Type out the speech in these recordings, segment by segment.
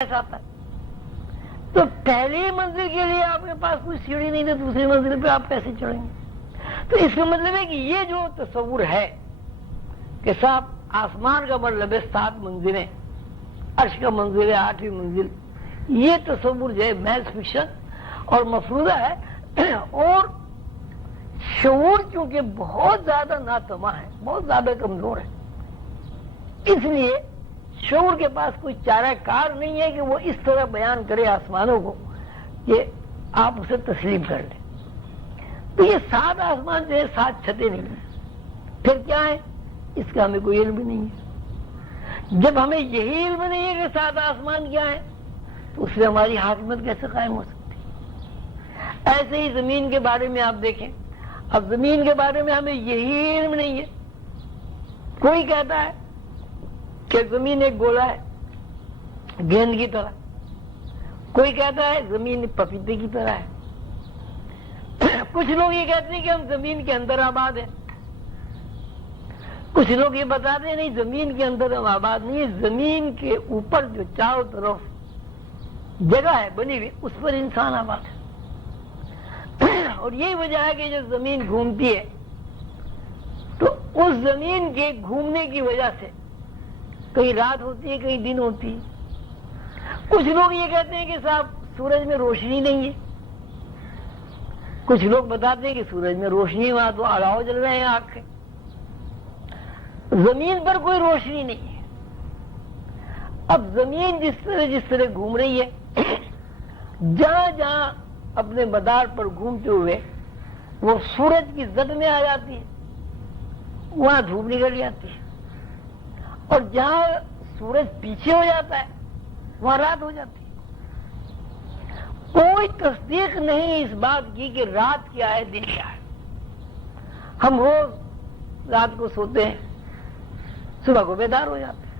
آتا ہے تو پہلی منزل کے لیے آپ کے پاس کوئی سیڑھی نہیں ہے، دوسری منزل پہ آپ کیسے چڑھیں گے؟ تو اس کا مطلب ہے کہ یہ جو تصور ہے کہ صاحب آسمان کا مطلب ہے 7 منزلیں، عرش کا منزل ہے 8ویں منزل، یہ تصور جو ہے محض فکشن اور مفروضہ ہے، اور شعور چونکہ بہت زیادہ ناتما ہے، بہت زیادہ کمزور ہے، اس لیے شعور کے پاس کوئی چارہ کار نہیں ہے کہ وہ اس طرح بیان کرے آسمانوں کو کہ آپ اسے تسلیم کر لیں۔ تو یہ 7 آسمان جو ہے 7 چھتیں نہیں ہیں، پھر کیا ہے؟ اس کا ہمیں کوئی علم نہیں ہے۔ جب ہمیں یہی علم نہیں ہے کہ 7 آسمان کیا ہے تو اس سے ہماری حاکمیت کیسے قائم ہو سکتی ہے؟ ایسے ہی زمین کے بارے میں آپ دیکھیں، اب زمین کے بارے میں ہمیں یہی علم نہیں ہے۔ کوئی کہتا ہے کہ زمین ایک گولا ہے گیند کی طرح، کوئی کہتا ہے زمین پپیتے کی طرح ہے، کچھ لوگ یہ کہتے ہیں کہ ہم زمین کے اندر آباد ہیں، کچھ لوگ یہ بتاتے ہیں نہیں زمین کے اندر ہم آباد نہیں ہے، زمین کے اوپر جو چاروں طرف جگہ ہے بنی ہوئی اس پر انسان آباد ہے۔ اور یہی وجہ ہے کہ جب زمین گھومتی ہے تو اس زمین کے گھومنے کی وجہ سے کہیں رات ہوتی ہے کہیں دن ہوتی ہے۔ کچھ لوگ یہ کہتے ہیں کہ صاحب سورج میں روشنی نہیں ہے، کچھ لوگ بتاتے ہیں کہ سورج میں روشنی ہے، وہاں تو الاؤ جل رہے ہیں آگ کے، زمین پر کوئی روشنی نہیں ہے۔ اب زمین جس طرح گھوم رہی ہے، جہاں جہاں اپنے مدار پر گھومتے ہوئے وہ سورج کی زد میں آ جاتی ہے، وہاں دھوپ نکل جاتی ہے، اور جہاں سورج پیچھے ہو جاتا ہے وہاں رات ہو جاتی ہے۔ کوئی تصدیق نہیں اس بات کی کہ رات کیا ہے دن کیا ہے۔ ہم روز رات کو سوتے ہیں، صبح کو بیدار ہو جاتے ہیں۔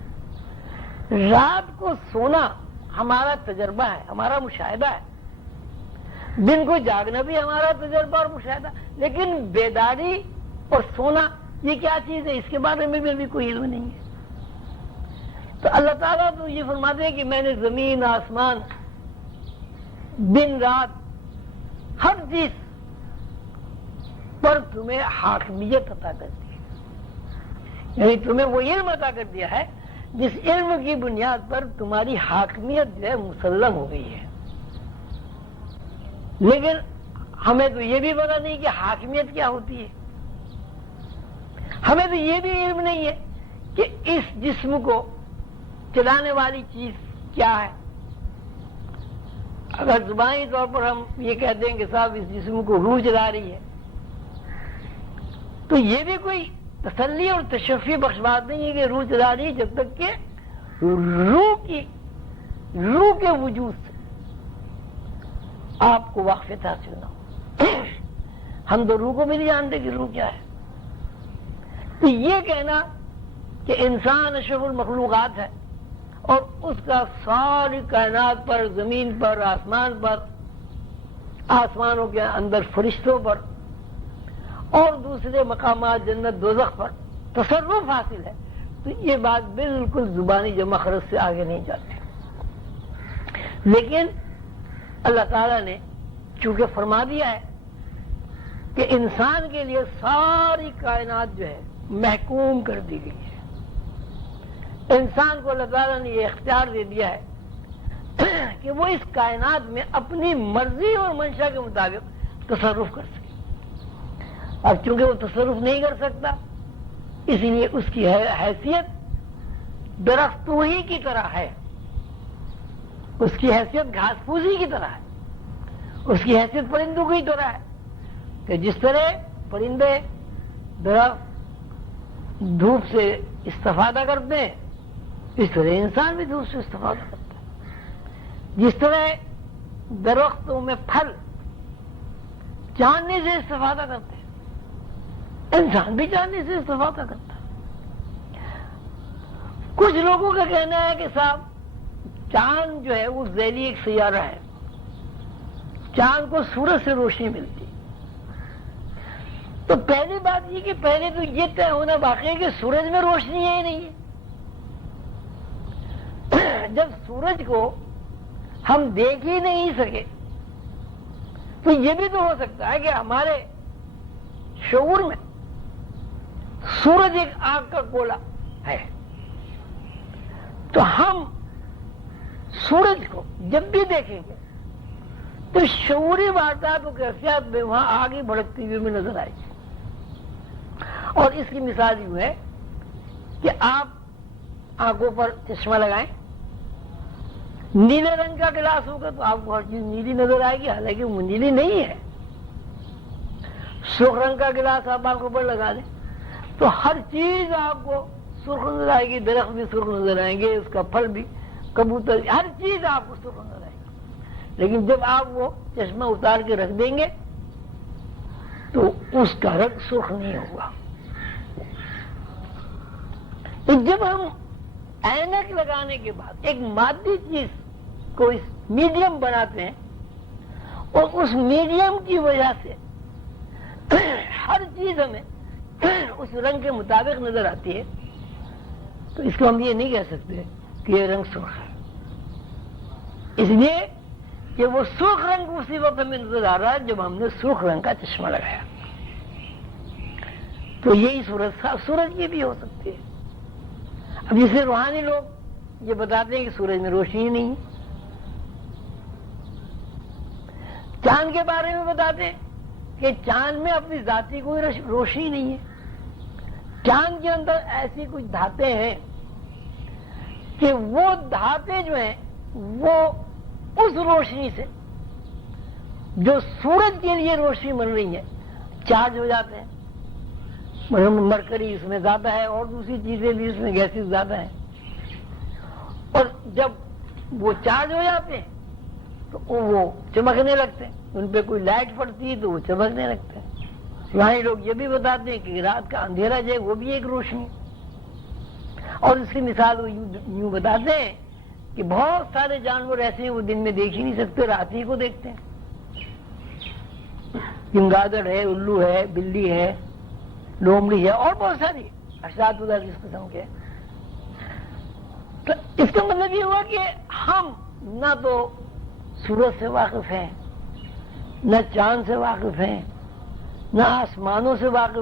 رات کو سونا ہمارا تجربہ ہے، ہمارا مشاہدہ ہے، دن کو جاگنا بھی ہمارا تجربہ اور مشاہدہ، لیکن بیداری اور سونا یہ کیا چیز ہے، اس کے بارے میں بھی ابھی کوئی علم نہیں ہے۔ تو اللہ تعالیٰ تو یہ فرماتے ہیں کہ میں نے زمین آسمان دن رات ہر چیز پر تمہیں حاکمیت عطا کر دی ہے، یعنی تمہیں وہ علم عطا کر دیا ہے جس علم کی بنیاد پر تمہاری حاکمیت جو ہے مسلم ہو گئی ہے۔ لیکن ہمیں تو یہ بھی پتا نہیں کہ حاکمیت کیا ہوتی ہے، ہمیں تو یہ بھی علم نہیں ہے کہ اس جسم کو چلانے والی چیز کیا ہے۔ اگر زبانی طور پر ہم یہ کہتے ہیں کہ صاحب اس جسم کو روح چلا رہی ہے، تو یہ بھی کوئی تسلی اور تشفی بخش بات نہیں ہے کہ روح چلا رہی ہے، جب تک کہ روح کے وجود سے آپ کو واقفیت حاصل نہ ہو۔ ہم تو روح کو بھی نہیں جانتے کہ روح کیا ہے۔ تو یہ کہنا کہ انسان اشرف المخلوقات ہے اور اس کا ساری کائنات پر، زمین پر، آسمان پر، آسمانوں کے اندر فرشتوں پر اور دوسرے مقامات جنت دوزخ پر تصرف حاصل ہے، تو یہ بات بالکل زبانی جمع خرچ سے آگے نہیں جاتی۔ لیکن اللہ تعالیٰ نے چونکہ فرما دیا ہے کہ انسان کے لیے ساری کائنات جو ہے محکوم کر دی گئی ہے، انسان کو اللہ تعالیٰ نے یہ اختیار دے دیا ہے کہ وہ اس کائنات میں اپنی مرضی اور منشا کے مطابق تصرف کر سکے۔ اب چونکہ وہ تصرف نہیں کر سکتا، اس لیے اس کی حیثیت درختوں ہی کی طرح ہے، اس کی حیثیت گھاس پھوسی کی طرح ہے، اس کی حیثیت پرندوں کی طرح ہے کہ جس طرح پرندے درخت دھوپ سے استفادہ کرتے ہیں، اس طرح انسان بھی دھوپ سے استفادہ کرتا ہے۔ جس طرح درختوں میں پھل چاندنی سے استفادہ کرتے ہیں، انسان بھی چاندنی سے استفادہ کرتا ہے۔ کچھ لوگوں کا کہنا ہے کہ صاحب چاند جو ہے وہ ذیلی ایک سیارہ ہے، چاند کو سورج سے روشنی ملتی ہے۔ تو پہلی بات یہ کہ پہلے تو یہ طے ہونا باقی ہے کہ سورج میں روشنی ہے ہی نہیں ہے۔ جب سورج کو ہم دیکھ ہی نہیں سکے، تو یہ بھی تو ہو سکتا ہے کہ ہمارے شعور میں سورج ایک آگ کا گولا ہے، تو ہم سورج کو جب بھی دیکھیں گے تو شعوری واردات و کیفیات میں وہاں آگ ہی بھڑکتی ہوئی میں نظر آئے گی۔ اور اس کی مثال یوں ہے کہ آپ آنکھوں پر چشمہ لگائیں، نیلے رنگ کا گلاس ہوگا تو آپ کو ہر چیز نیلی نظر آئے گی، حالانکہ وہ نیلی نہیں ہے۔ سرخ رنگ کا گلاس آپ آنکھوں پر لگا دیں تو ہر چیز آپ کو سرخ نظر آئے گی، درخت بھی سرخ نظر آئیں گے، اس کا پھل بھی، کبوتر، ہر چیز آپ کو سرخ نظر آئے گی۔ لیکن جب آپ وہ چشمہ اتار کے رکھ دیں گے تو اس کا رنگ سرخ نہیں ہوگا۔ تو جب ہم اینک لگانے کے بعد ایک مادی چیز کو اس میڈیم بناتے ہیں اور اس میڈیم کی وجہ سے ہر چیز ہمیں اس رنگ کے مطابق نظر آتی ہے، تو اس کو ہم یہ نہیں کہہ سکتے کہ یہ رنگ سرخ ہے، اس لیے کہ وہ سرخ رنگ اسی وقت ہمیں نظر آ رہا ہے جب ہم نے سرخ رنگ کا چشمہ لگایا۔ تو یہی سورج کی بھی ہو سکتی ہے۔ اب جسے روحانی لوگ یہ بتاتے ہیں کہ سورج میں روشنی نہیں ہے، چاند کے بارے میں بتاتے ہیں کہ چاند میں اپنی ذاتی کوئی روشنی نہیں ہے، چاند کے اندر ایسی کچھ دھاتیں ہیں کہ وہ دھاتیں جو ہیں وہ اس روشنی سے جو سورج کے لیے روشنی بن رہی ہے چارج ہو جاتے ہیں۔ مرکری اس میں زیادہ ہے اور دوسری چیزیں بھی اس میں گیسز زیادہ ہیں، اور جب وہ چارج ہو جاتے ہیں تو وہ چمکنے لگتے ہیں، ان پہ کوئی لائٹ پڑتی ہے تو وہ چمکنے لگتے ہیں۔ وہاں لوگ یہ بھی بتاتے ہیں کہ رات کا اندھیرا جو ہے وہ بھی ایک روشنی ہے، اور اس کی مثال وہ یوں بتاتے ہیں کہ بہت سارے جانور ایسے ہیں وہ دن میں دیکھ ہی نہیں سکتے، رات ہی کو دیکھتے ہیں۔ چمگادڑ ہے، الو ہے، بلی ہے، لومڑی ہے، اور بہت ساری اشرات ادھر اس قسم کے۔ تو اس کا مطلب یہ ہوا کہ ہم نہ تو سورج سے واقف ہیں، نہ چاند سے واقف ہیں، نہ آسمانوں سے واقف